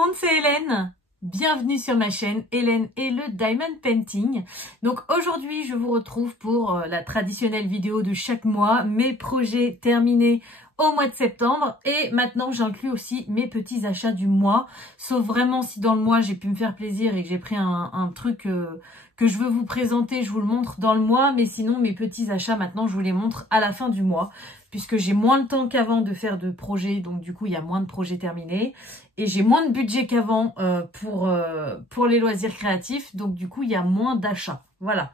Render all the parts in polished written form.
monde, c'est Hélène. Bienvenue sur ma chaîne Hélène et le Diamond Painting. Donc aujourd'hui, je vous retrouve pour la traditionnelle vidéo de chaque mois, mes projets terminés au mois de septembre. Et maintenant, j'inclus aussi mes petits achats du mois. Sauf vraiment si dans le mois, j'ai pu me faire plaisir et que j'ai pris un truc que je veux vous présenter, je vous le montre dans le mois. Mais sinon, mes petits achats, maintenant, je vous les montre à la fin du mois. Puisque j'ai moins de temps qu'avant de faire de projets, donc du coup il y a moins de projets terminés. Et j'ai moins de budget qu'avant pour les loisirs créatifs, donc du coup il y a moins d'achats. Voilà.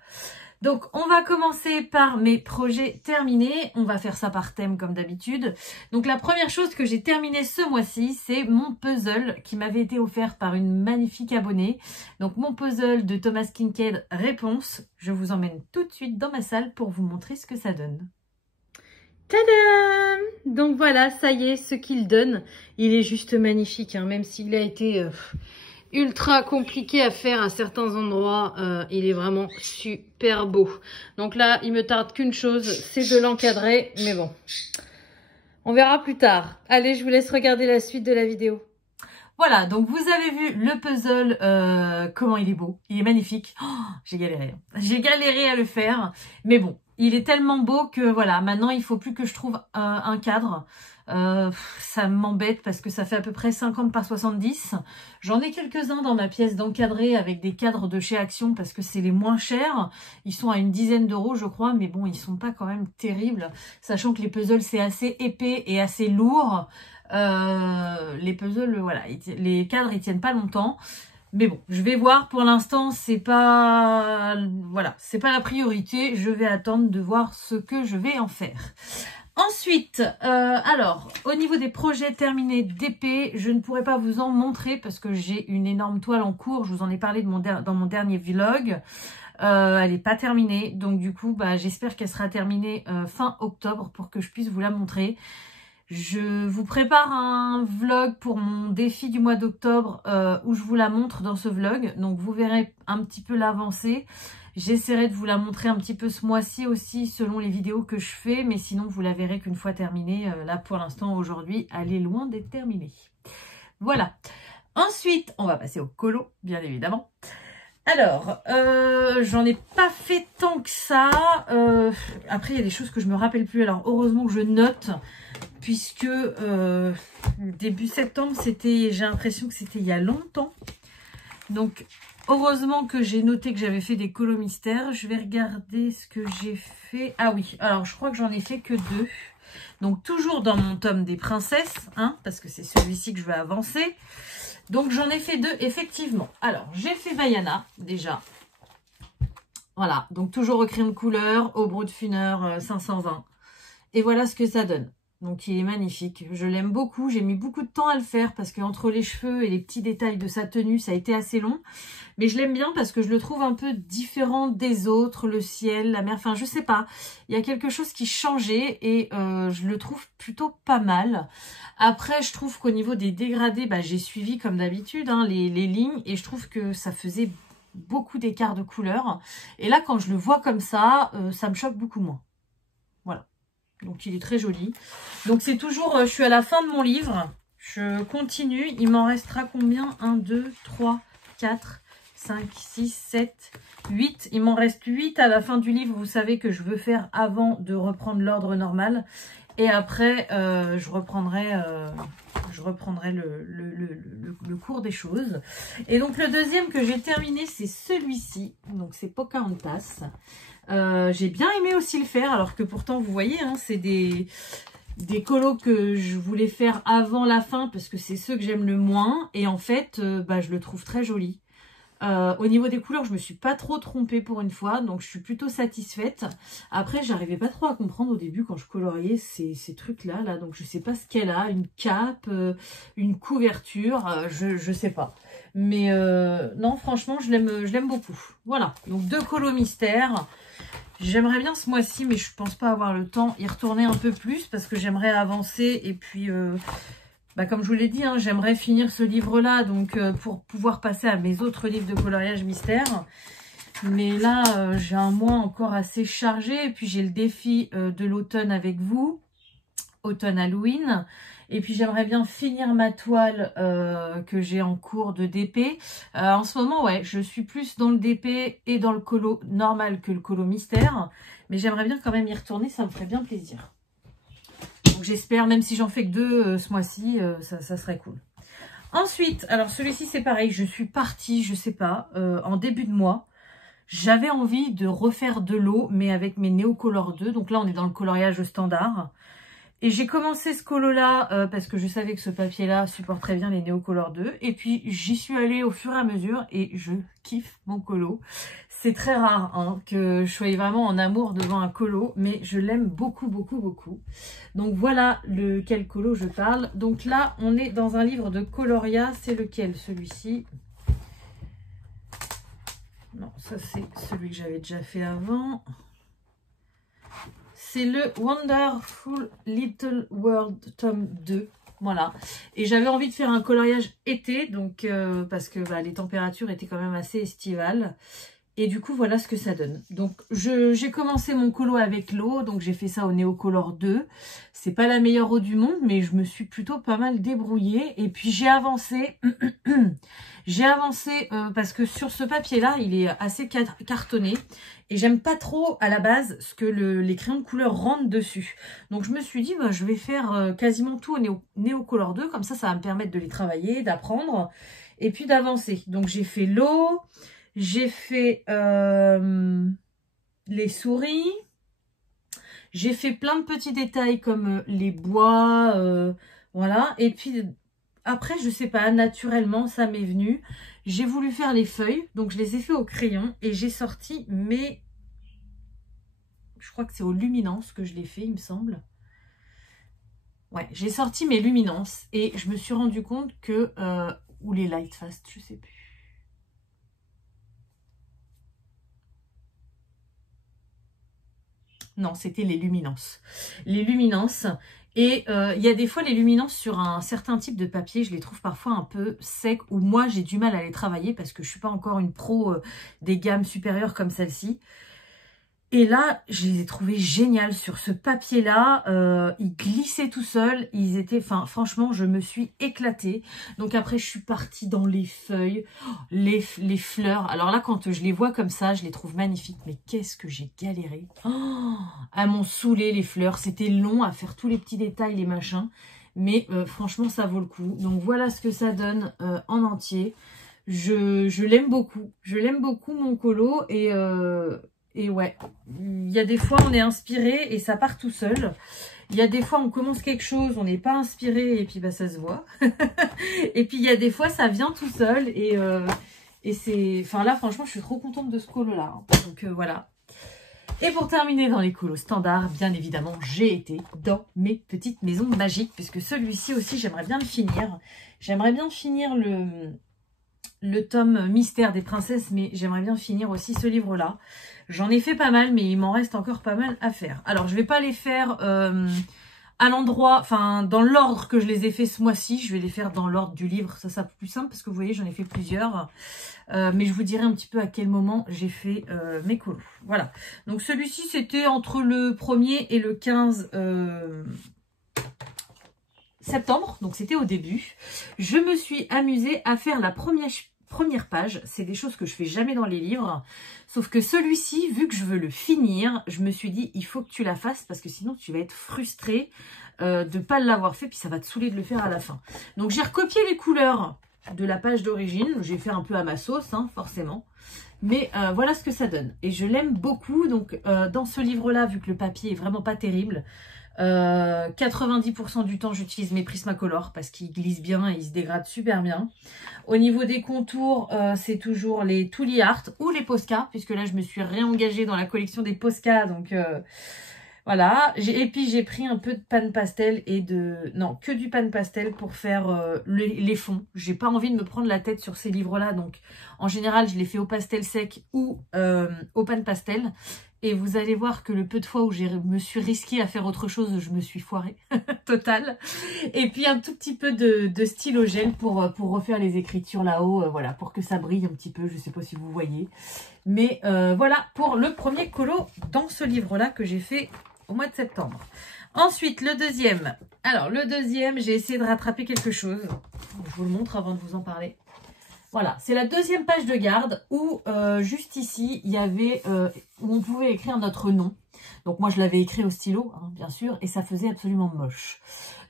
Donc on va commencer par mes projets terminés. On va faire ça par thème comme d'habitude. Donc la première chose que j'ai terminée ce mois-ci, c'est mon puzzle qui m'avait été offert par une magnifique abonnée. Donc mon puzzle de Thomas Kinkade Réponse. Je vous emmène tout de suite dans ma salle pour vous montrer ce que ça donne. Tadam! Donc voilà, ça y est, ce qu'il donne. Il est juste magnifique, hein, même s'il a été ultra compliqué à faire à certains endroits. Il est vraiment super beau. Donc là, il me tarde qu'une chose, c'est de l'encadrer. Mais bon, on verra plus tard. Allez, je vous laisse regarder la suite de la vidéo. Voilà, donc vous avez vu le puzzle, comment il est beau. Il est magnifique. Oh, j'ai galéré. J'ai galéré à le faire. Mais bon. Il est tellement beau que voilà, maintenant il faut plus que je trouve un cadre. Ça m'embête parce que ça fait à peu près 50 par 70. J'en ai quelques-uns dans ma pièce d'encadré avec des cadres de chez Action parce que c'est les moins chers. Ils sont à une dizaine d'euros je crois, mais bon, ils sont pas quand même terribles. Sachant que les puzzles c'est assez épais et assez lourd. Les puzzles, voilà, les cadres ils tiennent pas longtemps. Mais bon, je vais voir. Pour l'instant, c'est pas, voilà, c'est pas la priorité. Je vais attendre de voir ce que je vais en faire. Ensuite, alors, au niveau des projets terminés d'épée, je ne pourrais pas vous en montrer parce que j'ai une énorme toile en cours. Je vous en ai parlé dans mon dernier vlog. Elle n'est pas terminée. Donc du coup, bah, j'espère qu'elle sera terminée fin octobre pour que je puisse vous la montrer. Je vous prépare un vlog pour mon défi du mois d'octobre où je vous la montre dans ce vlog. Donc vous verrez un petit peu l'avancée. J'essaierai de vous la montrer un petit peu ce mois-ci aussi selon les vidéos que je fais. Mais sinon vous la verrez qu'une fois terminée. Là pour l'instant aujourd'hui elle est loin d'être terminée. Voilà. Ensuite on va passer au colo bien évidemment. Alors, j'en ai pas fait tant que ça. Après, il y a des choses que je me rappelle plus. Alors, heureusement que je note, puisque début septembre, c'était, j'ai l'impression que c'était il y a longtemps. Donc, heureusement que j'ai noté que j'avais fait des colos mystères. Je vais regarder ce que j'ai fait. Ah oui, alors je crois que j'en ai fait que 2. Donc, toujours dans mon tome des princesses, hein, parce que c'est celui-ci que je vais avancer. Donc j'en ai fait 2 effectivement. Alors j'ai fait Vaiana déjà. Voilà, donc toujours au crayon de couleur, au Brood Funner 520. Et voilà ce que ça donne. Donc il est magnifique. Je l'aime beaucoup. J'ai mis beaucoup de temps à le faire parce que entre les cheveux et les petits détails de sa tenue, ça a été assez long. Mais je l'aime bien parce que je le trouve un peu différent des autres, le ciel, la mer. Enfin, je sais pas. Il y a quelque chose qui changeait et je le trouve plutôt pas mal. Après, je trouve qu'au niveau des dégradés, bah, j'ai suivi comme d'habitude hein, les lignes et je trouve que ça faisait beaucoup d'écart de couleur. Et là, quand je le vois comme ça me choque beaucoup moins. Voilà. Donc, il est très joli. Donc, c'est toujours... je suis à la fin de mon livre. Je continue. Il m'en restera combien? 1, 2, 3, 4, 5, 6, 7, 8. Il m'en reste 8 à la fin du livre. Vous savez que je veux faire avant de reprendre l'ordre normal. Et après, je reprendrai le cours des choses. Et donc, le deuxième que j'ai terminé, c'est celui-ci. Donc, c'est Pocahontas. J'ai bien aimé aussi le faire, alors que pourtant, vous voyez, hein, c'est des colos que je voulais faire avant la fin, parce que c'est ceux que j'aime le moins. Et en fait, bah, je le trouve très joli. Au niveau des couleurs, je me suis pas trop trompée pour une fois, donc je suis plutôt satisfaite. Après, j'arrivais pas trop à comprendre au début quand je coloriais ces trucs-là, là, donc je sais pas ce qu'elle a, une cape, une couverture, je sais pas. Mais non, franchement, je l'aime beaucoup. Voilà, donc 2 colos mystères. J'aimerais bien ce mois-ci, mais je pense pas avoir le temps y retourner un peu plus parce que j'aimerais avancer et puis... bah, comme je vous l'ai dit, hein, j'aimerais finir ce livre-là donc pour pouvoir passer à mes autres livres de coloriage mystère. Mais là, j'ai un mois encore assez chargé. Et puis, j'ai le défi de l'automne avec vous. automne Halloween. Et puis j'aimerais bien finir ma toile que j'ai en cours de DP. En ce moment, ouais, je suis plus dans le DP et dans le colo normal que le colo mystère. Mais j'aimerais bien quand même y retourner, ça me ferait bien plaisir. Donc j'espère, même si j'en fais que 2 ce mois-ci, ça serait cool. Ensuite, alors celui-ci c'est pareil, je suis partie, je sais pas, en début de mois. J'avais envie de refaire de l'eau, mais avec mes Neocolor 2. Donc là, on est dans le coloriage standard. Et j'ai commencé ce colo-là parce que je savais que ce papier-là supporterait bien les Neocolor 2. Et puis, j'y suis allée au fur et à mesure et je kiffe mon colo. C'est très rare hein, que je sois vraiment en amour devant un colo, mais je l'aime beaucoup, beaucoup, beaucoup. Donc voilà lequel colo je parle. Donc là, on est dans un livre de Coloria. C'est lequel, celui-ci? Non, ça c'est celui que j'avais déjà fait avant. C'est le Wonderful Little World tome 2. Voilà. Et j'avais envie de faire un coloriage été, donc parce que bah, les températures étaient quand même assez estivales. Et du coup, voilà ce que ça donne. Donc, j'ai commencé mon colo avec l'eau. Donc, j'ai fait ça au Neocolor 2. C'est pas la meilleure eau du monde, mais je me suis plutôt pas mal débrouillée. Et puis, j'ai avancé. J'ai avancé parce que sur ce papier-là, il est assez cartonné. Et j'aime pas trop, à la base, ce que les crayons de couleur rentrent dessus. Donc, je me suis dit, bah, je vais faire quasiment tout au Neocolor 2. Comme ça va me permettre de les travailler, d'apprendre. Et puis, d'avancer. Donc, j'ai fait l'eau. J'ai fait les souris. J'ai fait plein de petits détails comme les bois. Voilà. Et puis après, je sais pas, naturellement, ça m'est venu. J'ai voulu faire les feuilles. Donc, je les ai fait au crayon. Et j'ai sorti mes... Je crois que c'est aux luminances que je l'ai fait, il me semble. Ouais, j'ai sorti mes luminances. Et je me suis rendu compte que... ou les Lightfast, je sais plus. Non, c'était les luminances. Les luminances. Et il y a des fois, les luminances sur un certain type de papier, je les trouve parfois un peu secs ou moi, j'ai du mal à les travailler parce que je ne suis pas encore une pro des gammes supérieures comme celle-ci. Et là, je les ai trouvés géniales sur ce papier-là. Ils glissaient tout seuls. Ils étaient, enfin, franchement, je me suis éclatée. Donc après, je suis partie dans les feuilles, les fleurs. Alors là, quand je les vois comme ça, je les trouve magnifiques. Mais qu'est-ce que j'ai galéré. Elles m'ont saoulé les fleurs. C'était long à faire tous les petits détails, les machins. Mais franchement, ça vaut le coup. Donc voilà ce que ça donne en entier. Je l'aime beaucoup. Je l'aime beaucoup, mon colo. Et ouais, il y a des fois on est inspiré et ça part tout seul. Il y a des fois on commence quelque chose, on n'est pas inspiré et puis bah ça se voit. Et puis il y a des fois ça vient tout seul et c'est... Enfin là franchement je suis trop contente de ce colo là. Donc voilà. Et pour terminer dans les colos standards, bien évidemment, j'ai été dans mes petites maisons magiques puisque celui-ci aussi j'aimerais bien le finir. J'aimerais bien finir le tome mystère des princesses, mais j'aimerais bien finir aussi ce livre-là. J'en ai fait pas mal, mais il m'en reste encore pas mal à faire. Alors, je vais pas les faire à l'endroit, enfin, dans l'ordre que je les ai fait ce mois-ci. Je vais les faire dans l'ordre du livre. Ça sera plus simple parce que vous voyez, j'en ai fait plusieurs. Mais je vous dirai un petit peu à quel moment j'ai fait mes colos. Voilà. Donc, celui-ci, c'était entre le 1er et le 15 septembre, donc c'était au début. Je me suis amusée à faire la première page. C'est des choses que je fais jamais dans les livres. Sauf que celui-ci, vu que je veux le finir, je me suis dit, il faut que tu la fasses parce que sinon tu vas être frustrée de ne pas l'avoir fait. Puis ça va te saouler de le faire à la fin. Donc j'ai recopié les couleurs de la page d'origine. J'ai fait un peu à ma sauce, hein, forcément. Mais voilà ce que ça donne. Et je l'aime beaucoup. Donc dans ce livre-là, vu que le papier est vraiment pas terrible, 90% du temps j'utilise mes Prismacolor parce qu'ils glissent bien et ils se dégradent super bien. Au niveau des contours, c'est toujours les Tooly Art ou les Posca, puisque là je me suis réengagée dans la collection des Posca, donc voilà. Et puis j'ai pris un peu de pan pastel et non, que du pan pastel pour faire les fonds. J'ai pas envie de me prendre la tête sur ces livres-là, donc en général je les fais au pastel sec ou au pan pastel. Et vous allez voir que le peu de fois où je me suis risquée à faire autre chose, je me suis foirée. Total. Et puis un tout petit peu de stylo gel pour refaire les écritures là-haut. Voilà, pour que ça brille un petit peu. Je ne sais pas si vous voyez. Mais voilà pour le premier colo dans ce livre-là que j'ai fait au mois de septembre. Ensuite, le deuxième. Alors, le deuxième, j'ai essayé de rattraper quelque chose. Je vous le montre avant de vous en parler. Voilà, c'est la deuxième page de garde où juste ici, il y avait où on pouvait écrire notre nom. Donc moi, je l'avais écrit au stylo, hein, bien sûr, et ça faisait absolument moche.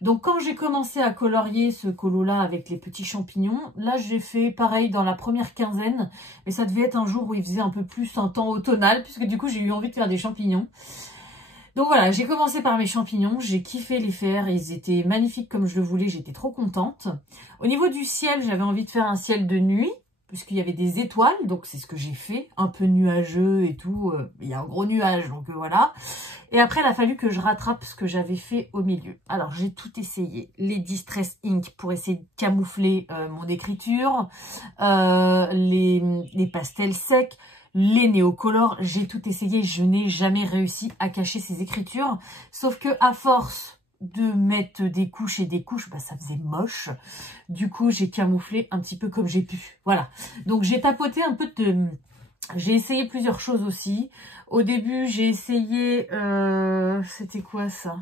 Donc quand j'ai commencé à colorier ce colo-là avec les petits champignons, là j'ai fait pareil dans la première quinzaine, mais ça devait être un jour où il faisait un peu plus un temps automnal, puisque du coup j'ai eu envie de faire des champignons. Donc voilà, j'ai commencé par mes champignons, j'ai kiffé les faire, ils étaient magnifiques comme je le voulais, j'étais trop contente. Au niveau du ciel, j'avais envie de faire un ciel de nuit, puisqu'il y avait des étoiles, donc c'est ce que j'ai fait, un peu nuageux et tout, il y a un gros nuage, donc voilà. Et après, il a fallu que je rattrape ce que j'avais fait au milieu. Alors, j'ai tout essayé, les Distress Ink pour essayer de camoufler mon écriture, les pastels secs, les néocolores, j'ai tout essayé, je n'ai jamais réussi à cacher ces écritures, sauf que à force de mettre des couches et des couches, bah, ça faisait moche. Du coup, j'ai camouflé un petit peu comme j'ai pu. Voilà. Donc, j'ai tapoté un peu de... J'ai essayé plusieurs choses aussi. Au début, j'ai essayé... C'était quoi ça?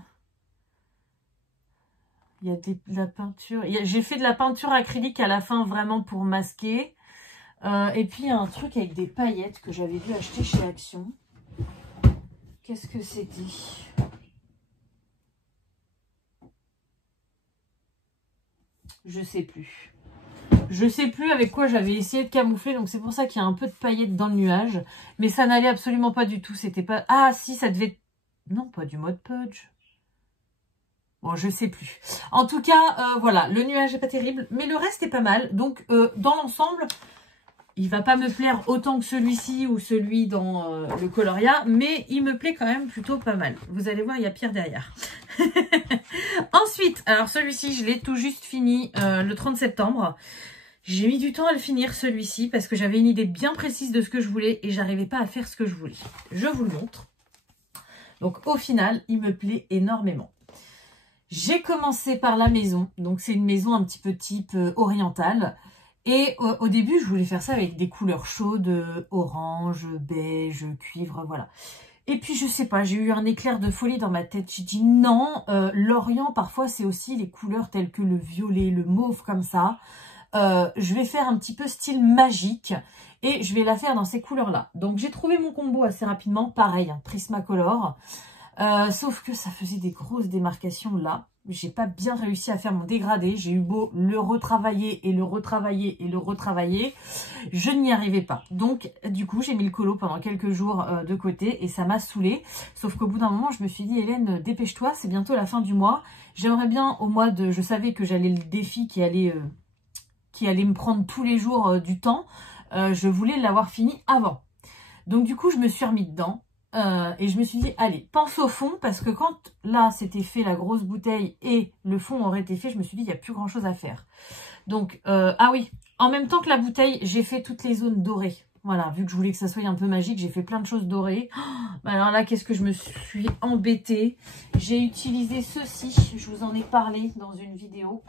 Il y a de la peinture... J'ai fait de la peinture acrylique à la fin vraiment pour masquer. Et puis, il y a un truc avec des paillettes que j'avais dû acheter chez Action. Qu'est-ce que c'était? Je sais plus. Je sais plus avec quoi j'avais essayé de camoufler. Donc, c'est pour ça qu'il y a un peu de paillettes dans le nuage. Mais ça n'allait absolument pas du tout. C'était pas... Ah, si, ça devait... Non, pas du mode Pudge. Bon, je sais plus. En tout cas, voilà. Le nuage n'est pas terrible. Mais le reste est pas mal. Donc, dans l'ensemble... Il va pas me plaire autant que celui-ci ou celui dans le Coloria, mais il me plaît quand même plutôt pas mal. Vous allez voir, il y a pire derrière. Ensuite, alors celui-ci, je l'ai tout juste fini le 30 septembre. J'ai mis du temps à le finir celui-ci parce que j'avais une idée bien précise de ce que je voulais et j'arrivais pas à faire ce que je voulais. Je vous le montre. Donc au final, il me plaît énormément. J'ai commencé par la maison. Donc c'est une maison un petit peu type orientale. Et au début, je voulais faire ça avec des couleurs chaudes, orange, beige, cuivre, voilà. Et puis, je sais pas, j'ai eu un éclair de folie dans ma tête. J'ai dit non, l'Orient, parfois, c'est aussi les couleurs telles que le violet, le mauve, comme ça. Je vais faire un petit peu style magique et je vais la faire dans ces couleurs-là. Donc, j'ai trouvé mon combo assez rapidement. Pareil, hein, Prismacolor. Sauf que ça faisait des grosses démarcations là. J'ai pas bien réussi à faire mon dégradé. J'ai eu beau le retravailler et le retravailler et le retravailler. Je n'y arrivais pas. Donc, du coup, j'ai mis le colo pendant quelques jours de côté et ça m'a saoulée. Sauf qu'au bout d'un moment, je me suis dit, Hélène, dépêche-toi, c'est bientôt la fin du mois. J'aimerais bien au mois de... Je savais que j'allais le défi qui allait me prendre tous les jours du temps. Je voulais l'avoir fini avant. Donc, du coup, je me suis remis dedans. Et je me suis dit, allez, pense au fond, parce que quand là, c'était fait la grosse bouteille et le fond aurait été fait, je me suis dit, il n'y a plus grand chose à faire. Donc, ah oui, en même temps que la bouteille, j'ai fait toutes les zones dorées. Voilà, vu que je voulais que ça soit un peu magique, j'ai fait plein de choses dorées. Oh, alors là, qu'est-ce que je me suis embêtée. J'ai utilisé ceci, je vous en ai parlé dans une vidéo.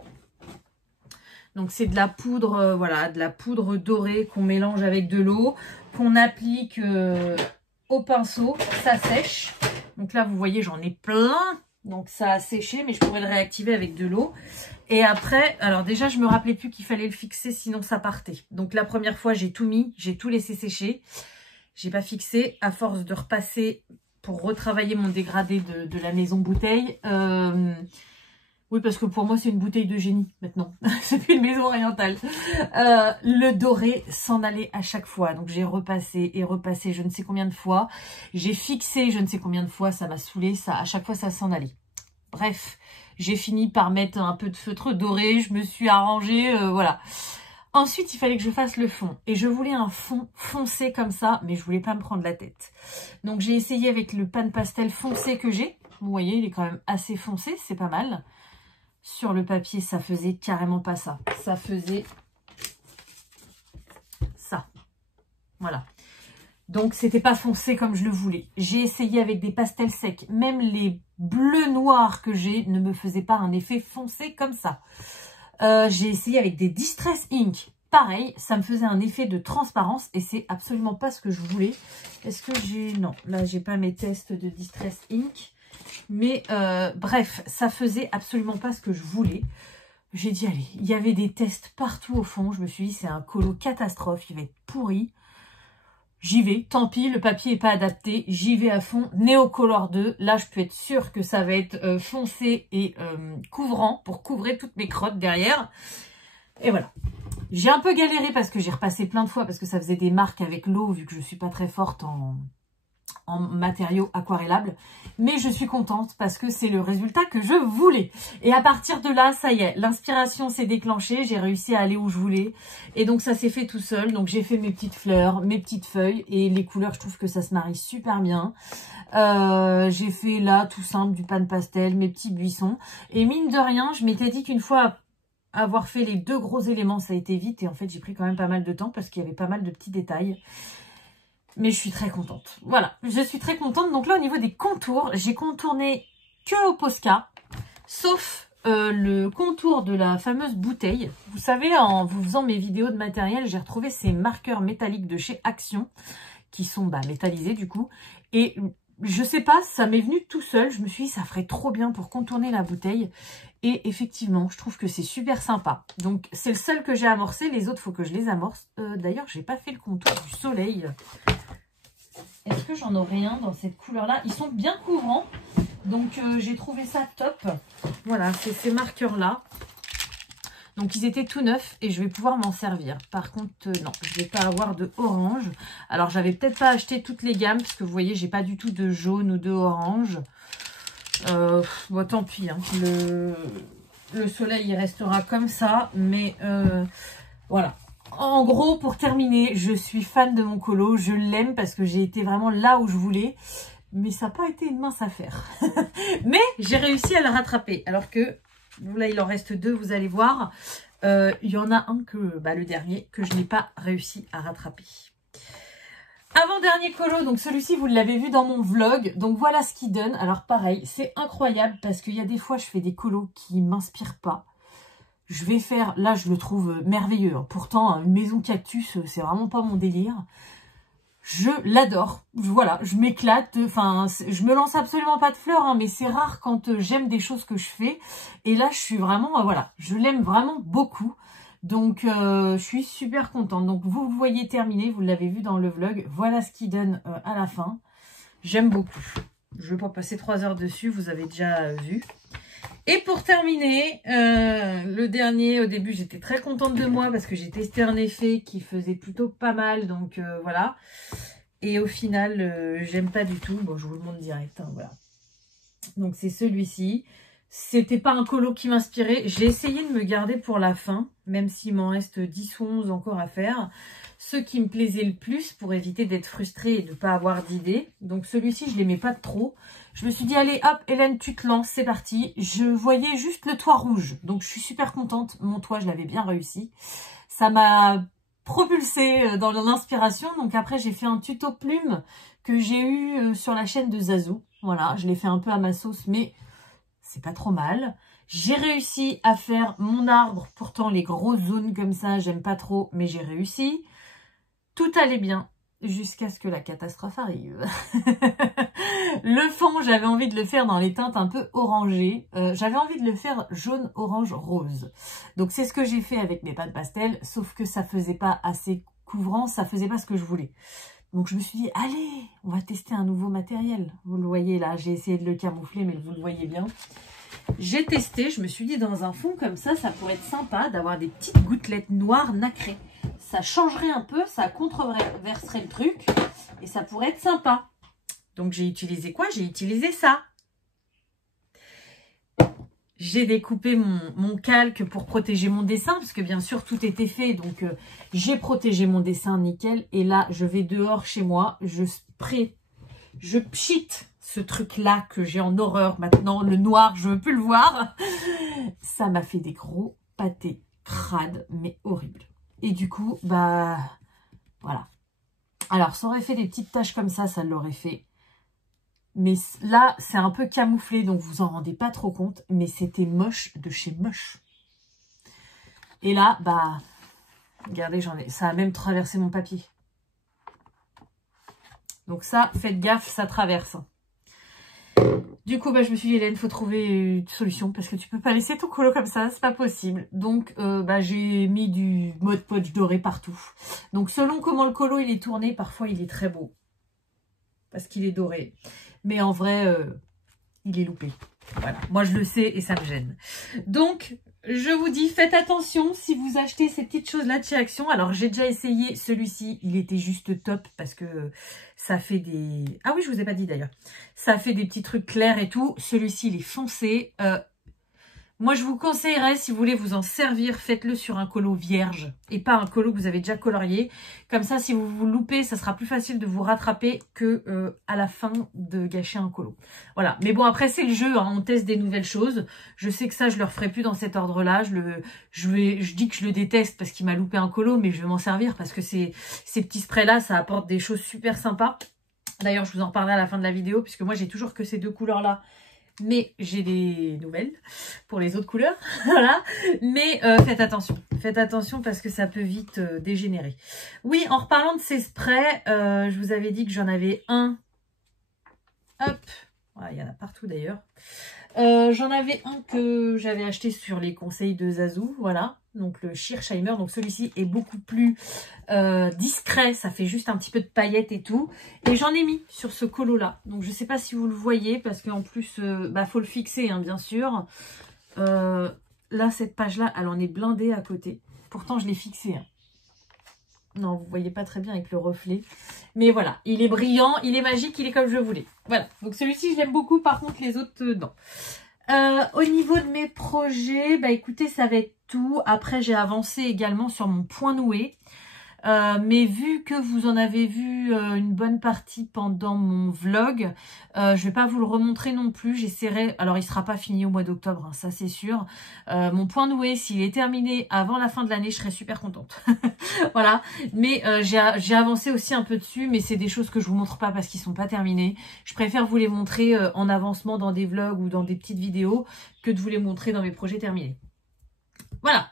Donc c'est de la poudre, voilà, de la poudre dorée qu'on mélange avec de l'eau, qu'on applique... au pinceau, ça sèche. Donc là, vous voyez, j'en ai plein. Donc ça a séché, mais je pourrais le réactiver avec de l'eau. Et après, alors déjà, je me rappelais plus qu'il fallait le fixer, sinon ça partait. Donc la première fois, j'ai tout mis, j'ai tout laissé sécher. J'ai pas fixé, à force de repasser pour retravailler mon dégradé de la maison bouteille. Oui, parce que pour moi, c'est une bouteille de génie maintenant. C'est plus une maison orientale. Le doré s'en allait à chaque fois. Donc, j'ai repassé et repassé je ne sais combien de fois. J'ai fixé je ne sais combien de fois. Ça m'a saoulé. À chaque fois, ça s'en allait. Bref, j'ai fini par mettre un peu de feutre doré. Je me suis arrangée. Voilà. Ensuite, il fallait que je fasse le fond. Et je voulais un fond foncé comme ça. Mais je voulais pas me prendre la tête. Donc, j'ai essayé avec le pan pastel foncé que j'ai. Vous voyez, il est quand même assez foncé. C'est pas mal. Sur le papier, ça faisait carrément pas ça. Ça faisait ça. Voilà. Donc, c'était pas foncé comme je le voulais. J'ai essayé avec des pastels secs. Même les bleus noirs que j'ai ne me faisaient pas un effet foncé comme ça. J'ai essayé avec des Distress Ink. Pareil, ça me faisait un effet de transparence et c'est absolument pas ce que je voulais. Est-ce que j'ai... Non, là, j'ai pas mes tests de Distress Ink. Mais bref, ça faisait absolument pas ce que je voulais. J'ai dit, allez, il y avait des tests partout au fond. Je me suis dit, c'est un colo catastrophe, il va être pourri. J'y vais, tant pis, le papier n'est pas adapté, j'y vais à fond. Neocolor 2, là je peux être sûre que ça va être foncé et couvrant pour couvrir toutes mes crottes derrière. Et voilà. J'ai un peu galéré parce que j'ai repassé plein de fois parce que ça faisait des marques avec l'eau vu que je ne suis pas très forte en matériaux aquarellables. Mais je suis contente parce que c'est le résultat que je voulais. Et à partir de là, ça y est, l'inspiration s'est déclenchée. J'ai réussi à aller où je voulais. Et donc ça s'est fait tout seul. Donc j'ai fait mes petites fleurs, mes petites feuilles. Et les couleurs, je trouve que ça se marie super bien. J'ai fait là, tout simple, du pan pastel, mes petits buissons. Et mine de rien, je m'étais dit qu'une fois avoir fait les 2 gros éléments, ça a été vite. Et en fait, j'ai pris quand même pas mal de temps parce qu'il y avait pas mal de petits détails. Mais je suis très contente. Voilà, je suis très contente. Donc là, au niveau des contours, j'ai contourné que au Posca, sauf le contour de la fameuse bouteille. Vous savez, en vous faisant mes vidéos de matériel, j'ai retrouvé ces marqueurs métalliques de chez Action, qui sont métallisés du coup. Et je sais pas, ça m'est venu tout seul. Je me suis dit, ça ferait trop bien pour contourner la bouteille. Et effectivement, je trouve que c'est super sympa. Donc, c'est le seul que j'ai amorcé. Les autres, il faut que je les amorce. D'ailleurs, j'ai pas fait le contour du soleil. Est-ce que j'en aurais un dans cette couleur-là? Ils sont bien couvrants. Donc, j'ai trouvé ça top. Voilà, c'est ces marqueurs-là. Donc, ils étaient tout neufs et je vais pouvoir m'en servir. Par contre, non, je ne vais pas avoir de orange. Alors, j'avais peut-être pas acheté toutes les gammes parce que vous voyez, j'ai pas du tout de jaune ou de orange. Bon, tant pis. Hein. Le soleil, il restera comme ça. Mais voilà. En gros, pour terminer, je suis fan de mon colo. Je l'aime parce que j'ai été vraiment là où je voulais. Mais ça n'a pas été une mince affaire. Mais j'ai réussi à le rattraper. Alors que, là, il en reste 2, vous allez voir. Il y en a un, le dernier, que je n'ai pas réussi à rattraper. Avant-dernier colo, donc celui-ci, vous l'avez vu dans mon vlog. Donc voilà ce qu'il donne. Alors pareil, c'est incroyable parce qu'il y a des fois, je fais des colos qui ne m'inspirent pas. Je vais faire, là je le trouve merveilleux. Pourtant, une maison cactus, c'est vraiment pas mon délire. Je l'adore. Voilà, je m'éclate. Enfin, je me lance absolument pas de fleurs, hein, mais c'est rare quand j'aime des choses que je fais. Et là, je suis vraiment, voilà, je l'aime vraiment beaucoup. Donc, je suis super contente. Donc, vous le voyez terminé, vous l'avez vu dans le vlog. Voilà ce qu'il donne à la fin. J'aime beaucoup. Je ne vais pas passer 3 heures dessus, vous avez déjà vu. Et pour terminer, le dernier, au début, j'étais très contente de moi parce que j'ai testé un effet qui faisait plutôt pas mal. Donc, voilà. Et au final, j'aime pas du tout. Bon, je vous le montre direct. Hein, voilà. Donc, c'est celui-ci. C'était pas un colo qui m'inspirait. J'ai essayé de me garder pour la fin, même s'il m'en reste 10 ou 11 encore à faire. Ce qui me plaisait le plus pour éviter d'être frustrée et de ne pas avoir d'idées. Donc celui-ci, je l'aimais pas trop. Je me suis dit, allez, hop, Hélène, tu te lances, c'est parti. Je voyais juste le toit rouge. Donc je suis super contente. Mon toit, je l'avais bien réussi. Ça m'a propulsée dans l'inspiration. Donc après, j'ai fait un tuto plume que j'ai eu sur la chaîne de Zazou. Voilà, je l'ai fait un peu à ma sauce, mais c'est pas trop mal. J'ai réussi à faire mon arbre. Pourtant, les grosses zones comme ça, j'aime pas trop, mais j'ai réussi. Tout allait bien jusqu'à ce que la catastrophe arrive. Le fond, j'avais envie de le faire dans les teintes un peu orangées. J'avais envie de le faire jaune, orange, rose. Donc, c'est ce que j'ai fait avec mes pâtes pastel, sauf que ça faisait pas assez couvrant, ça faisait pas ce que je voulais. Donc, je me suis dit, allez, on va tester un nouveau matériel. Vous le voyez là, j'ai essayé de le camoufler, mais vous le voyez bien. J'ai testé, je me suis dit, dans un fond comme ça, ça pourrait être sympa d'avoir des petites gouttelettes noires nacrées. Ça changerait un peu, ça contreverserait le truc et ça pourrait être sympa. Donc, j'ai utilisé quoi? J'ai utilisé ça. J'ai découpé mon calque pour protéger mon dessin, parce que bien sûr, tout était fait. Donc, j'ai protégé mon dessin nickel. Et là, je vais dehors chez moi. Je pchite ce truc-là que j'ai en horreur maintenant. Le noir, je ne veux plus le voir. Ça m'a fait des gros pâtés crades, mais horribles. Et du coup, voilà. Alors, ça aurait fait des petites taches comme ça l'aurait fait. Mais là, c'est un peu camouflé, donc vous en rendez pas trop compte. Mais c'était moche de chez moche. Et là, regardez, ça a même traversé mon papier. Donc ça, faites gaffe, ça traverse. Du coup, je me suis dit, Hélène, faut trouver une solution parce que tu peux pas laisser ton colo comme ça, c'est pas possible. Donc, j'ai mis du Mod Podge doré partout. Donc, selon comment le colo il est tourné, parfois il est très beau parce qu'il est doré. Mais en vrai, il est loupé. Voilà, moi je le sais et ça me gêne. Donc, je vous dis, faites attention si vous achetez ces petites choses-là de chez Action. Alors, j'ai déjà essayé celui-ci. Il était juste top parce que ça fait des... Ah oui, je vous ai pas dit d'ailleurs. Ça fait des petits trucs clairs et tout. Celui-ci, il est foncé. Moi, je vous conseillerais, si vous voulez vous en servir, faites-le sur un colo vierge et pas un colo que vous avez déjà colorié. Comme ça, si vous vous loupez, ça sera plus facile de vous rattraper que à la fin de gâcher un colo. Voilà. Mais bon, après, c'est le jeu, hein. On teste des nouvelles choses. Je sais que ça, je le referai plus dans cet ordre-là. Je dis que je le déteste parce qu'il m'a loupé un colo, mais je vais m'en servir parce que ces petits sprays-là, ça apporte des choses super sympas. D'ailleurs, je vous en reparlerai à la fin de la vidéo, puisque moi, j'ai toujours que ces deux couleurs-là. Mais j'ai des nouvelles pour les autres couleurs, voilà. Mais faites attention parce que ça peut vite dégénérer. Oui, en reparlant de ces sprays, je vous avais dit que j'en avais un. Hop, voilà, il y en a partout d'ailleurs. J'en avais un que j'avais acheté sur les conseils de Zazou, voilà. Donc le Schirsheimer, donc celui-ci est beaucoup plus discret, ça fait juste un petit peu de paillettes et tout. Et j'en ai mis sur ce colo là. Donc je sais pas si vous le voyez parce qu'en plus, faut le fixer hein, bien sûr. Là cette page là, elle en est blindée à côté. Pourtant je l'ai fixé. Hein. Non, vous voyez pas très bien avec le reflet. Mais voilà, il est brillant, il est magique, il est comme je voulais. Voilà, donc celui-ci je l'aime beaucoup, par contre les autres non. Au niveau de mes projets, écoutez, ça va être tout. Après, j'ai avancé également sur mon point noué. Mais vu que vous en avez vu une bonne partie pendant mon vlog, je vais pas vous le remontrer non plus. J'essaierai, alors il sera pas fini au mois d'octobre, hein, ça c'est sûr. Mon point noué, s'il est terminé avant la fin de l'année, je serai super contente. Voilà, mais j'ai avancé aussi un peu dessus, mais c'est des choses que je vous montre pas parce qu'ils sont pas terminés. Je préfère vous les montrer en avancement dans des vlogs ou dans des petites vidéos que de vous les montrer dans mes projets terminés. Voilà.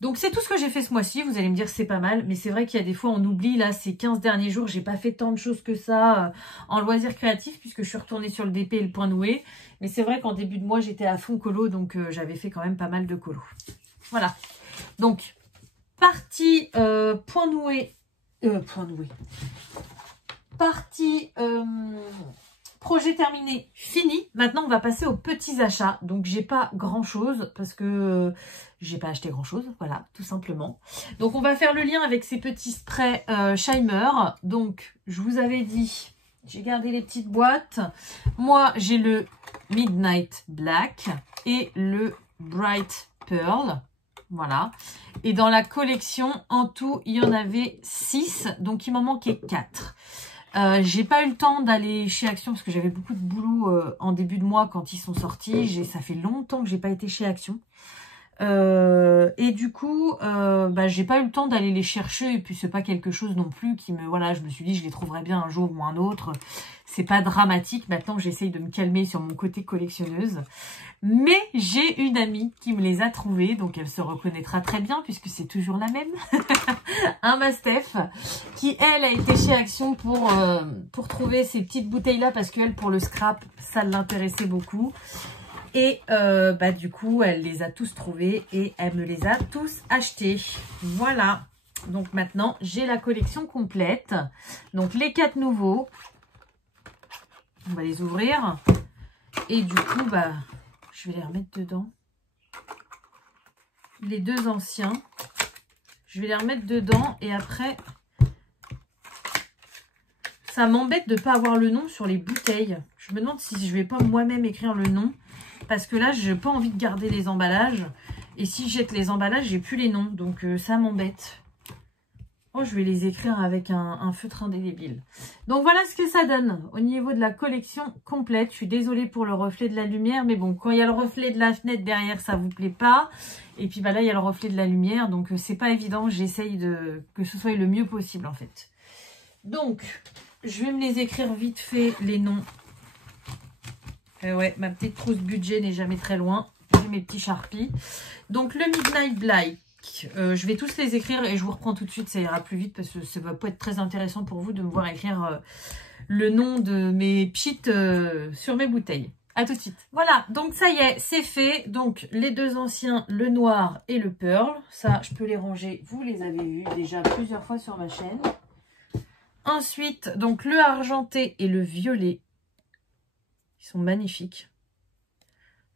Donc c'est tout ce que j'ai fait ce mois-ci, vous allez me dire c'est pas mal, mais c'est vrai qu'il y a des fois on oublie, là ces 15 derniers jours, j'ai pas fait tant de choses que ça en loisirs créatifs puisque je suis retournée sur le DP et le point noué. Mais c'est vrai qu'en début de mois j'étais à fond colo, donc j'avais fait quand même pas mal de colo. Voilà, donc partie point noué, partie projet terminé, fini. Maintenant, on va passer aux petits achats. Donc, j'ai pas grand-chose parce que j'ai pas acheté grand-chose. Voilà, tout simplement. Donc, on va faire le lien avec ces petits sprays Scheimer. Donc, je vous avais dit, j'ai gardé les petites boîtes. Moi, j'ai le Midnight Black et le Bright Pearl. Voilà. Et dans la collection, en tout, il y en avait 6. Donc, il m'en manquait 4. J'ai pas eu le temps d'aller chez Action parce que j'avais beaucoup de boulot en début de mois quand ils sont sortis. Ça fait longtemps que j'ai pas été chez Action. Et du coup, j'ai pas eu le temps d'aller les chercher. Et puis c'est pas quelque chose non plus qui me... Voilà, je me suis dit je les trouverai bien un jour ou un autre. C'est pas dramatique. Maintenant, j'essaye de me calmer sur mon côté collectionneuse. Mais j'ai une amie qui me les a trouvés, donc elle se reconnaîtra très bien puisque c'est toujours la même. Un Mastef qui, elle, a été chez Action pour trouver ces petites bouteilles-là parce qu'elle, pour le scrap, ça l'intéressait beaucoup. Et du coup, elle les a tous trouvés et elle me les a tous achetés. Voilà. Donc maintenant, j'ai la collection complète. Donc les 4 nouveaux. On va les ouvrir. Et du coup, je vais les remettre dedans. Les 2 anciens. Je vais les remettre dedans. Et après, ça m'embête de ne pas avoir le nom sur les bouteilles. Je me demande si je vais pas moi-même écrire le nom. Parce que là, j'ai pas envie de garder les emballages. Et si je jette les emballages, j'ai plus les noms. Donc ça m'embête. Oh, je vais les écrire avec un feutre indélébile. Donc voilà ce que ça donne au niveau de la collection complète. Je suis désolée pour le reflet de la lumière. Mais bon, quand il y a le reflet de la fenêtre derrière, ça vous plaît pas. Et puis là, il y a le reflet de la lumière. Donc c'est pas évident. J'essaye que ce soit le mieux possible en fait. Donc, je vais me les écrire vite fait, les noms. Ouais, ma petite trousse budget n'est jamais très loin. J'ai mes petits Sharpies. Donc, le Midnight Black. Je vais tous les écrire et je vous reprends tout de suite. Ça ira plus vite parce que ça va pas être très intéressant pour vous de me voir écrire le nom de mes pchites sur mes bouteilles. À tout de suite. Voilà, donc ça y est, c'est fait. Donc les deux anciens, le noir et le pearl. Ça, je peux les ranger. Vous les avez vus déjà plusieurs fois sur ma chaîne. Ensuite, donc le argenté et le violet. Ils sont magnifiques.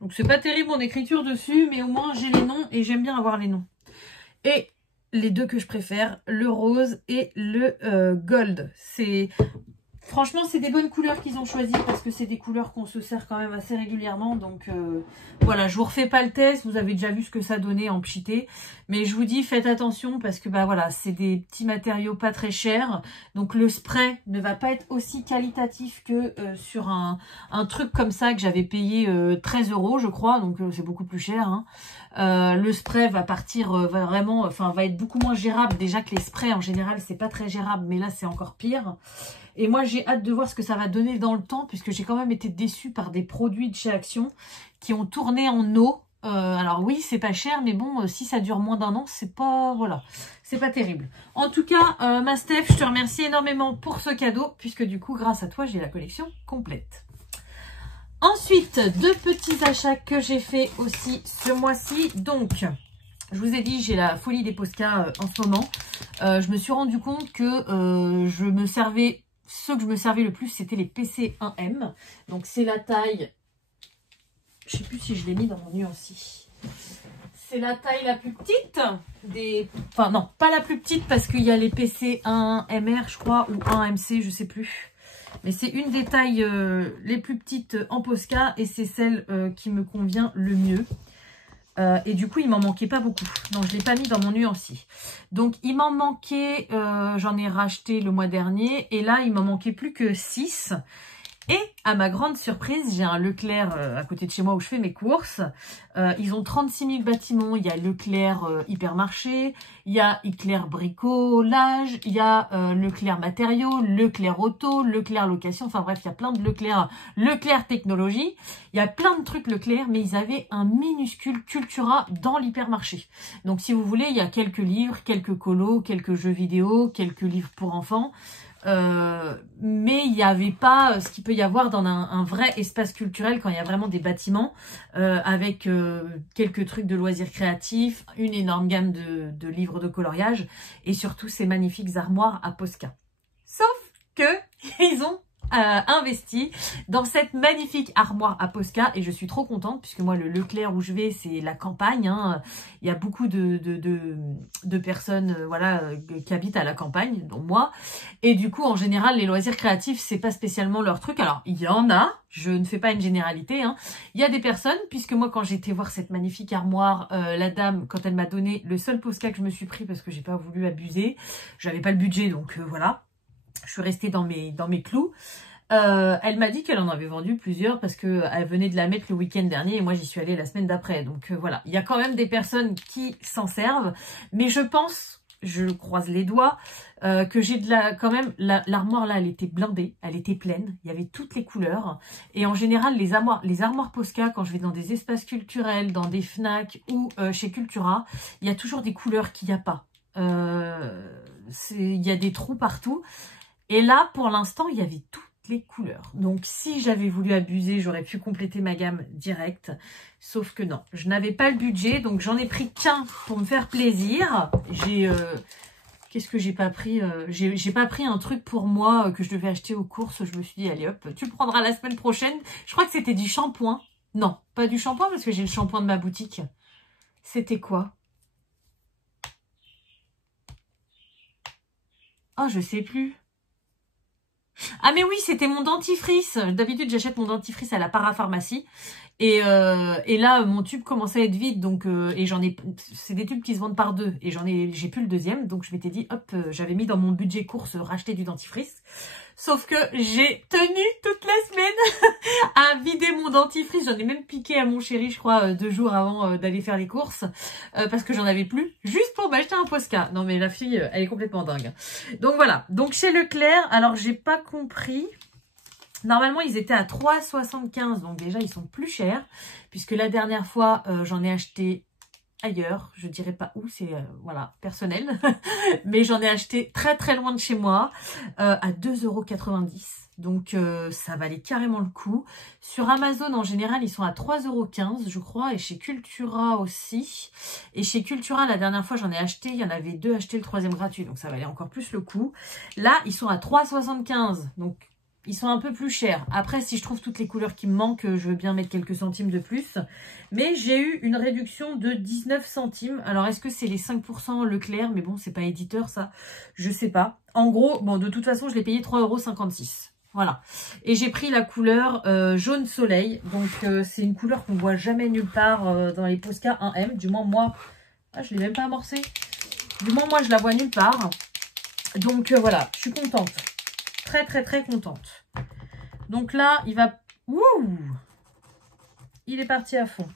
Donc c'est pas terrible mon écriture dessus, mais au moins j'ai les noms et j'aime bien avoir les noms. Et les deux que je préfère, le rose et le gold. Franchement, c'est des bonnes couleurs qu'ils ont choisies parce que c'est des couleurs qu'on se sert quand même assez régulièrement. Donc voilà, je vous refais pas le test. Vous avez déjà vu ce que ça donnait en pchité. Mais je vous dis, faites attention parce que bah voilà, c'est des petits matériaux pas très chers. Donc le spray ne va pas être aussi qualitatif que sur un truc comme ça que j'avais payé 13 € je crois. Donc c'est beaucoup plus cher. Hein. Le spray va partir va être beaucoup moins gérable. Déjà que les sprays en général, c'est pas très gérable. Mais là, c'est encore pire. Et moi, j'ai hâte de voir ce que ça va donner dans le temps, puisque j'ai quand même été déçue par des produits de chez Action qui ont tourné en eau. Alors oui, c'est pas cher, mais bon, si ça dure moins d'un an, c'est pas, voilà, c'est pas terrible. En tout cas, ma Steph, je te remercie énormément pour ce cadeau, puisque du coup, grâce à toi, j'ai la collection complète. Ensuite, deux petits achats que j'ai fait aussi ce mois-ci. Donc, je vous ai dit, j'ai la folie des Posca en ce moment. Je me suis rendu compte que ceux que je me servais le plus, c'était les PC1M. Donc, c'est la taille... Je ne sais plus si je l'ai mis dans mon nuanci. C'est la taille la plus petite des... Enfin, non, pas la plus petite parce qu'il y a les PC1MR, je crois, ou 1MC, je ne sais plus. Mais c'est une des tailles les plus petites en Posca et c'est celle qui me convient le mieux. Et du coup, il m'en manquait pas beaucoup. Non, je ne l'ai pas mis dans mon nuanci. Donc, il m'en manquait, j'en ai racheté le mois dernier. Et là, il m'en manquait plus que 6. Et à ma grande surprise, j'ai un Leclerc à côté de chez moi où je fais mes courses. Ils ont 36 000 bâtiments. Il y a Leclerc Hypermarché, il y a Leclerc Bricolage, il y a Leclerc Matériaux, Leclerc Auto, Leclerc Location. Enfin bref, il y a plein de Leclerc, Leclerc Technologie. Il y a plein de trucs Leclerc, mais ils avaient un minuscule Cultura dans l'hypermarché. Donc si vous voulez, il y a quelques livres, quelques colos, quelques jeux vidéo, quelques livres pour enfants. Mais il n'y avait pas ce qu'il peut y avoir dans un vrai espace culturel quand il y a vraiment des bâtiments avec quelques trucs de loisirs créatifs, une énorme gamme de livres de coloriage et surtout ces magnifiques armoires à Posca. Sauf que ils ont investi dans cette magnifique armoire à Posca et je suis trop contente puisque moi le Leclerc où je vais c'est la campagne, hein. Il y a beaucoup de personnes voilà qui habitent à la campagne dont moi et du coup en général les loisirs créatifs c'est pas spécialement leur truc. Alors il y en a, je ne fais pas une généralité, hein. Il y a des personnes puisque moi quand j'étais voir cette magnifique armoire, la dame quand elle m'a donné le seul Posca que je me suis pris parce que j'ai pas voulu abuser, j'avais pas le budget donc voilà. Je suis restée dans mes clous. Elle m'a dit qu'elle en avait vendu plusieurs parce qu'elle venait de la mettre le week-end dernier et moi j'y suis allée la semaine d'après. Donc voilà, il y a quand même des personnes qui s'en servent. Mais je pense, je croise les doigts, que j'ai quand même, l'armoire là elle était blindée, elle était pleine. Il y avait toutes les couleurs. Et en général les armoires Posca, quand je vais dans des espaces culturels, dans des Fnac ou chez Cultura, il y a toujours des couleurs qu'il n'y a pas. Il y a des trous partout. Et là, pour l'instant, il y avait toutes les couleurs. Donc, si j'avais voulu abuser, j'aurais pu compléter ma gamme directe. Sauf que non, je n'avais pas le budget. Donc, j'en ai pris qu'un pour me faire plaisir. Qu'est-ce que j'ai pas pris j'ai pas pris un truc pour moi que je devais acheter aux courses. Je me suis dit, allez hop, tu le prendras la semaine prochaine. Je crois que c'était du shampoing. Non, pas du shampoing parce que j'ai le shampoing de ma boutique. C'était quoi? Oh, je sais plus. Ah mais oui, c'était mon dentifrice. D'habitude, j'achète mon dentifrice à la parapharmacie. Et là, mon tube commençait à être vide. Donc, et c'est des tubes qui se vendent par deux. Et j'ai plus le deuxième. Donc, je m'étais dit, hop, j'avais mis dans mon budget course racheter du dentifrice. Sauf que j'ai tenu toute la semaine à vider mon dentifrice. J'en ai même piqué à mon chéri, je crois, 2 jours avant d'aller faire les courses. Parce que j'en avais plus. Juste pour m'acheter un Posca. Non mais la fille, elle est complètement dingue. Donc voilà. Donc chez Leclerc, alors j'ai pas compris. Normalement, ils étaient à 3,75. Donc déjà, ils sont plus chers. Puisque la dernière fois, j'en ai acheté ailleurs, je dirais pas où, c'est voilà, personnel, mais j'en ai acheté très très loin de chez moi, à 2,90 €. Donc ça valait carrément le coup. Sur Amazon en général ils sont à 3,15 € je crois, et chez Cultura aussi. Et chez Cultura la dernière fois j'en ai acheté, il y en avait 2 achetés, le 3e gratuit, donc ça valait encore plus le coup. Là ils sont à 3,75 €, donc ils sont un peu plus chers. Après, si je trouve toutes les couleurs qui me manquent, je veux bien mettre quelques centimes de plus. Mais j'ai eu une réduction de 19 centimes. Alors, est-ce que c'est les 5% Leclerc? Mais bon, c'est pas éditeur, ça. Je sais pas. En gros, bon, de toute façon, je l'ai payé 3,56 €. Voilà. Et j'ai pris la couleur jaune soleil. Donc, c'est une couleur qu'on voit jamais nulle part dans les Posca 1M. Du moins, moi... Ah, je l'ai même pas amorcé. Du moins, moi, je la vois nulle part. Donc, voilà. Je suis contente. Très très très contente. Donc là il va, il est parti à fond.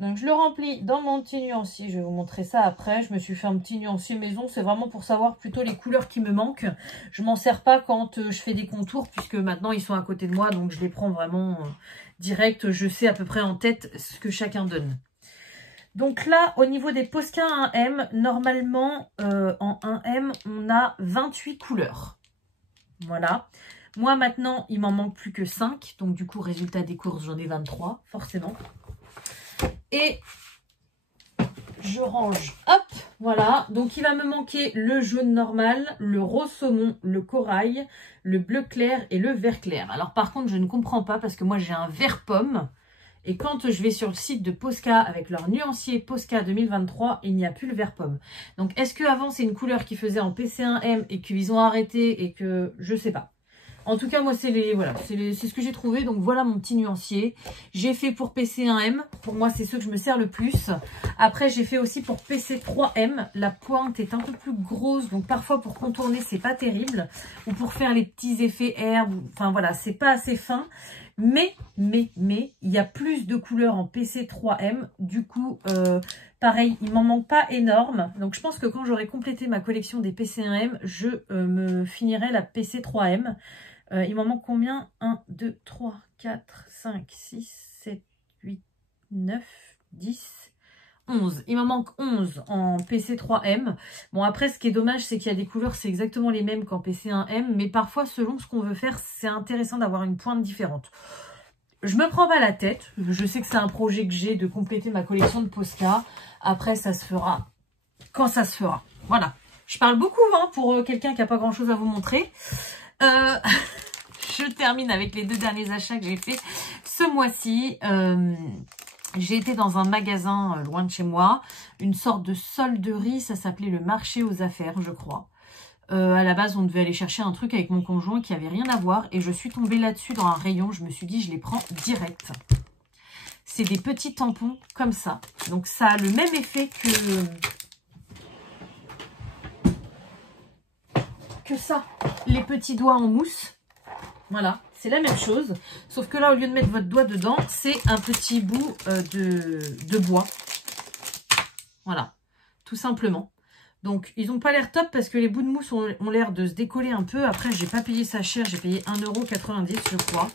Donc je le remplis dans mon petit nuancier, je vais vous montrer ça après. Je me suis fait un petit nuancier maison, c'est vraiment pour savoir plutôt les couleurs qui me manquent. Je m'en sers pas quand je fais des contours, puisque maintenant ils sont à côté de moi, donc je les prends vraiment direct. Je sais à peu près en tête ce que chacun donne. Donc là, au niveau des Posca 1M, normalement en 1M, on a 28 couleurs. Voilà. Moi, maintenant, il m'en manque plus que 5. Donc, du coup, résultat des courses, j'en ai 23, forcément. Et je range. Hop, voilà. Donc, il va me manquer le jaune normal, le rose saumon, le corail, le bleu clair et le vert clair. Alors, par contre, je ne comprends pas parce que moi, j'ai un vert pomme. Et quand je vais sur le site de Posca avec leur nuancier Posca 2023, il n'y a plus le vert pomme. Donc, est-ce qu'avant, c'est une couleur qu'ils faisaient en PC1M et qu'ils ont arrêté et que... Je sais pas. En tout cas, moi, c'est ce que j'ai trouvé. Donc, voilà mon petit nuancier. J'ai fait pour PC1M. Pour moi, c'est ceux que je me sers le plus. Après, j'ai fait aussi pour PC3M. La pointe est un peu plus grosse. Donc, parfois, pour contourner, c'est pas terrible. Ou pour faire les petits effets herbes. Enfin, voilà, c'est pas assez fin. Mais, il y a plus de couleurs en PC3M. Du coup, pareil, il m'en manque pas énorme. Donc, je pense que quand j'aurai complété ma collection des PC1M, je me finirai la PC3M. Il m'en manque combien? 1, 2, 3, 4, 5, 6, 7, 8, 9, 10, 11. Il m'en manque 11 en PC3M. Bon, après, ce qui est dommage, c'est qu'il y a des couleurs, c'est exactement les mêmes qu'en PC1M. Mais parfois, selon ce qu'on veut faire, c'est intéressant d'avoir une pointe différente. Je me prends pas la tête. Je sais que c'est un projet que j'ai de compléter ma collection de Posca. Après, ça se fera quand ça se fera. Voilà. Je parle beaucoup hein, pour quelqu'un qui n'a pas grand-chose à vous montrer. Je termine avec les 2 derniers achats que j'ai fait ce mois-ci. J'ai été dans un magasin loin de chez moi, une sorte de solderie, ça s'appelait le marché aux affaires, je crois. À la base, on devait aller chercher un truc avec mon conjoint qui avait rien à voir et je suis tombée là-dessus dans un rayon. Je me suis dit, je les prends direct. C'est des petits tampons comme ça. Donc, ça a le même effet que ça, les petits doigts en mousse. Voilà, c'est la même chose. Sauf que là, au lieu de mettre votre doigt dedans, c'est un petit bout de bois. Voilà, tout simplement. Donc, ils n'ont pas l'air top parce que les bouts de mousse ont l'air de se décoller un peu. Après, j'ai pas payé ça cher, j'ai payé 1,90 € je crois.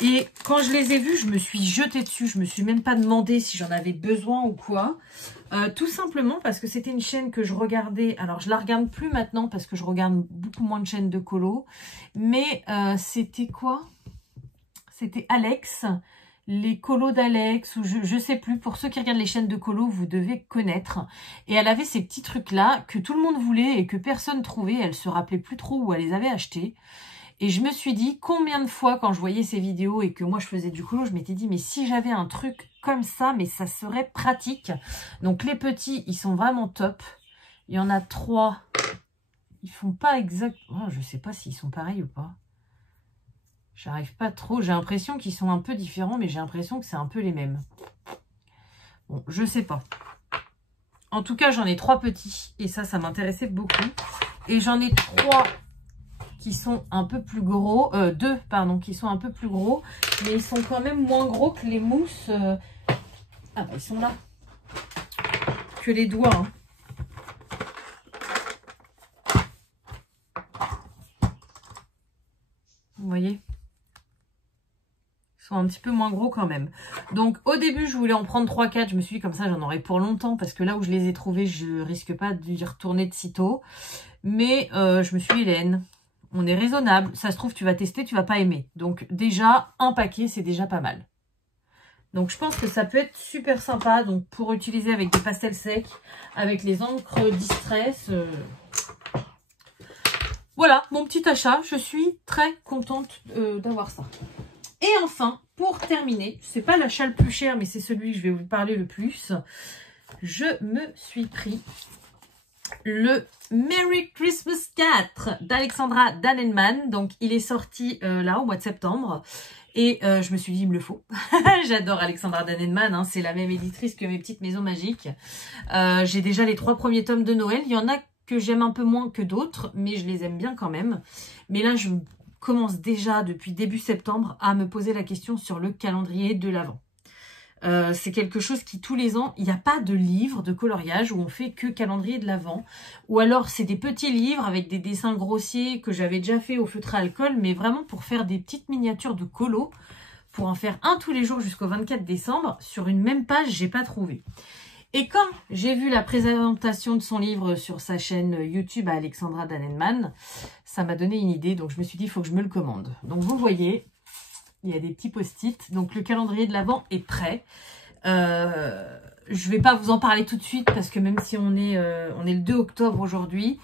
Et quand je les ai vus, je me suis jetée dessus. Je me suis même pas demandé si j'en avais besoin ou quoi. Tout simplement parce que c'était une chaîne que je regardais. Alors, je la regarde plus maintenant parce que je regarde beaucoup moins de chaînes de colo. Mais c'était quoi? C'était Alex. Les colos d'Alex, ou je sais plus. Pour ceux qui regardent les chaînes de colo, vous devez connaître. Et elle avait ces petits trucs-là que tout le monde voulait et que personne trouvait. Elle se rappelait plus trop où elle les avait achetés. Et je me suis dit, combien de fois, quand je voyais ces vidéos et que moi je faisais du colo, je m'étais dit, mais si j'avais un truc comme ça, mais ça serait pratique. Donc les petits, ils sont vraiment top. Il y en a 3. Ils font pas exact. Oh, je sais pas s'ils sont pareils ou pas. J'arrive pas trop. J'ai l'impression qu'ils sont un peu différents, mais j'ai l'impression que c'est un peu les mêmes. Bon, je sais pas. En tout cas, j'en ai 3 petits. Et ça m'intéressait beaucoup. Et j'en ai 3 qui sont un peu plus gros. 2, pardon, qui sont un peu plus gros. Mais ils sont quand même moins gros que les mousses. Ah, bah, ils sont là. Que les doigts, hein. Vous voyez? Ils sont un petit peu moins gros quand même. Donc au début je voulais en prendre 3-4, je me suis dit comme ça j'en aurai pour longtemps parce que là où je les ai trouvés je risque pas d'y retourner de sitôt. Mais je me suis dit Hélène, on est raisonnable, ça se trouve tu vas tester, tu vas pas aimer. Donc déjà un paquet c'est déjà pas mal. Donc je pense que ça peut être super sympa donc pour utiliser avec des pastels secs, avec les encres Distress. Voilà, mon petit achat. Je suis très contente d'avoir ça. Et enfin, pour terminer, c'est pas l'achat le plus cher, mais c'est celui que je vais vous parler le plus. Je me suis pris le Merry Christmas 4 d'Alexandra Danenman. Donc, il est sorti là, au mois de septembre. Et je me suis dit, il me le faut. J'adore Alexandra Danenman, hein, c'est la même éditrice que mes petites maisons magiques. J'ai déjà les 3 premiers tomes de Noël. Il y en a que j'aime un peu moins que d'autres, mais je les aime bien quand même. Mais là, je commence déjà depuis début septembre à me poser la question sur le calendrier de l'Avent. C'est quelque chose qui, tous les ans, il n'y a pas de livre de coloriage où on fait que calendrier de l'Avent. Ou alors, c'est des petits livres avec des dessins grossiers que j'avais déjà fait au feutre à alcool, mais vraiment pour faire des petites miniatures de colo, pour en faire un tous les jours jusqu'au 24 décembre. Sur une même page, j'ai pas trouvé. Et quand j'ai vu la présentation de son livre sur sa chaîne YouTube à Alexandra Danenman, ça m'a donné une idée. Donc, je me suis dit, il faut que je me le commande. Donc, vous voyez, il y a des petits post-it. Donc, le calendrier de l'Avent est prêt. Je vais pas vous en parler tout de suite parce que même si on est le 2 octobre aujourd'hui,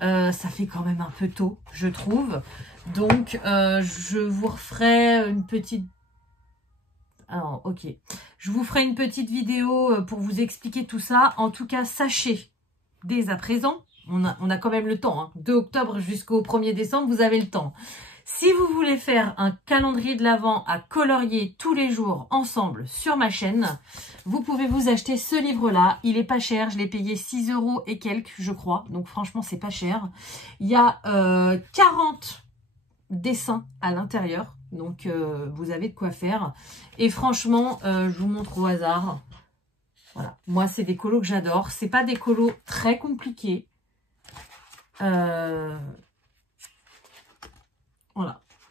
ça fait quand même un peu tôt, je trouve. Donc, je vous referai une petite... Alors, ok. Je vous ferai une petite vidéo pour vous expliquer tout ça. En tout cas, sachez, dès à présent, on a quand même le temps. Hein, 2 octobre jusqu'au 1er décembre, vous avez le temps. Si vous voulez faire un calendrier de l'Avent à colorier tous les jours ensemble sur ma chaîne, vous pouvez vous acheter ce livre-là. Il est pas cher, je l'ai payé 6 € et quelques, je crois. Donc franchement, c'est pas cher. Il y a 40 dessins à l'intérieur. Donc, vous avez de quoi faire. Et franchement, je vous montre au hasard. Voilà. Moi, c'est des colos que j'adore. C'est pas des colos très compliqués. Voilà.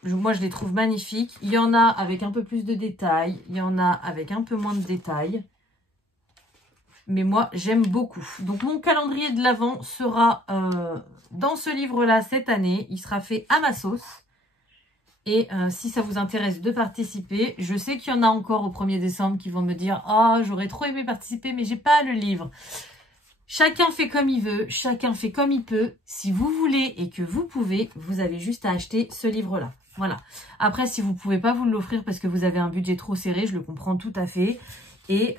Moi, je les trouve magnifiques. Il y en a avec un peu plus de détails. Il y en a avec un peu moins de détails. Mais moi, j'aime beaucoup. Donc, mon calendrier de l'Avent sera dans ce livre-là cette année. Il sera fait à ma sauce. Et si ça vous intéresse de participer, je sais qu'il y en a encore au 1er décembre qui vont me dire « Ah, j'aurais trop aimé participer, mais j'ai pas le livre. » Chacun fait comme il veut, chacun fait comme il peut. Si vous voulez et que vous pouvez, vous avez juste à acheter ce livre-là. Voilà. Après, si vous pouvez pas vous l'offrir parce que vous avez un budget trop serré, je le comprends tout à fait. Et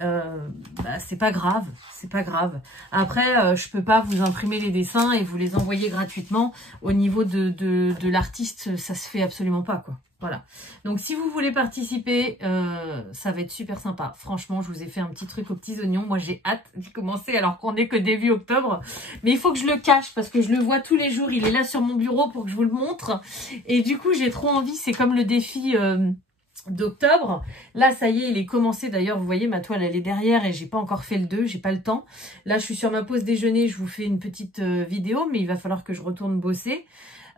c'est pas grave, c'est pas grave. Après, je peux pas vous imprimer les dessins et vous les envoyer gratuitement. Au niveau de l'artiste, ça se fait absolument pas, quoi. Voilà. Donc, si vous voulez participer, ça va être super sympa. Franchement, je vous ai fait un petit truc aux petits oignons. Moi, j'ai hâte d'y commencer alors qu'on est que début octobre. Mais il faut que je le cache parce que je le vois tous les jours. Il est là sur mon bureau pour que je vous le montre. Et du coup, j'ai trop envie. C'est comme le défi... d'octobre. Là, ça y est, il est commencé. D'ailleurs, vous voyez, ma toile, elle est derrière et j'ai pas encore fait le 2. J'ai pas le temps. Là, je suis sur ma pause déjeuner. Je vous fais une petite vidéo, mais il va falloir que je retourne bosser.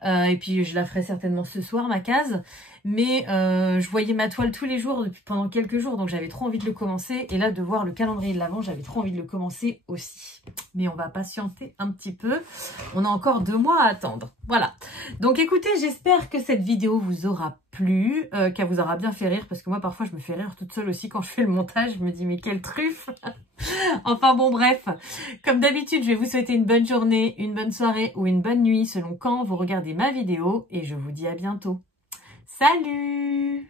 Et puis, je la ferai certainement ce soir, ma case. Mais je voyais ma toile tous les jours pendant quelques jours. Donc, j'avais trop envie de le commencer. Et là, de voir le calendrier de l'Avent, j'avais trop envie de le commencer aussi. Mais on va patienter un petit peu. On a encore 2 mois à attendre. Voilà. Donc, écoutez, j'espère que cette vidéo vous aura plu, qu'elle vous aura bien fait rire. Parce que moi, parfois, je me fais rire toute seule aussi quand je fais le montage. Je me dis, mais quelle truffe. Enfin bon, bref. Comme d'habitude, je vais vous souhaiter une bonne journée, une bonne soirée ou une bonne nuit selon quand vous regardez ma vidéo. Et je vous dis à bientôt. Salut!